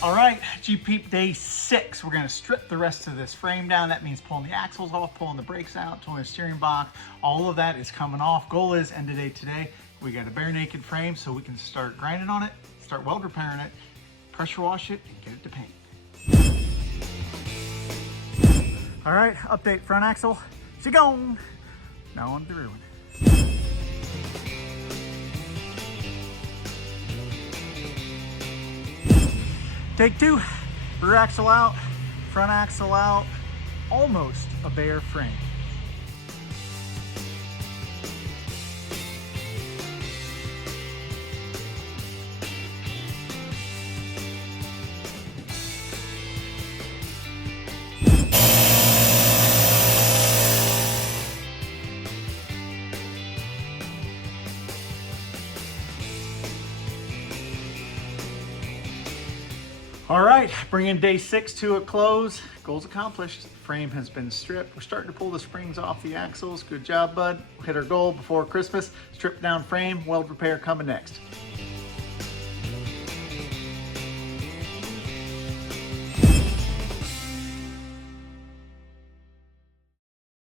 All right, Peep day 6. We're gonna strip the rest of this frame down. That means pulling the axles off, pulling the brakes out, pulling the steering box. All of that is coming off. Goal is end of day today. We got a bare naked frame so we can start grinding on it, start weld repairing it, pressure wash it, and get it to paint. All right, update front axle. She gone. Now on to the rear one. Take 2, rear axle out, front axle out, almost a bare frame. All right, bringing day 6 to a close. Goals accomplished. The frame has been stripped. We're starting to pull the springs off the axles. Good job, bud. Hit our goal before Christmas. Strip down frame, weld repair coming next.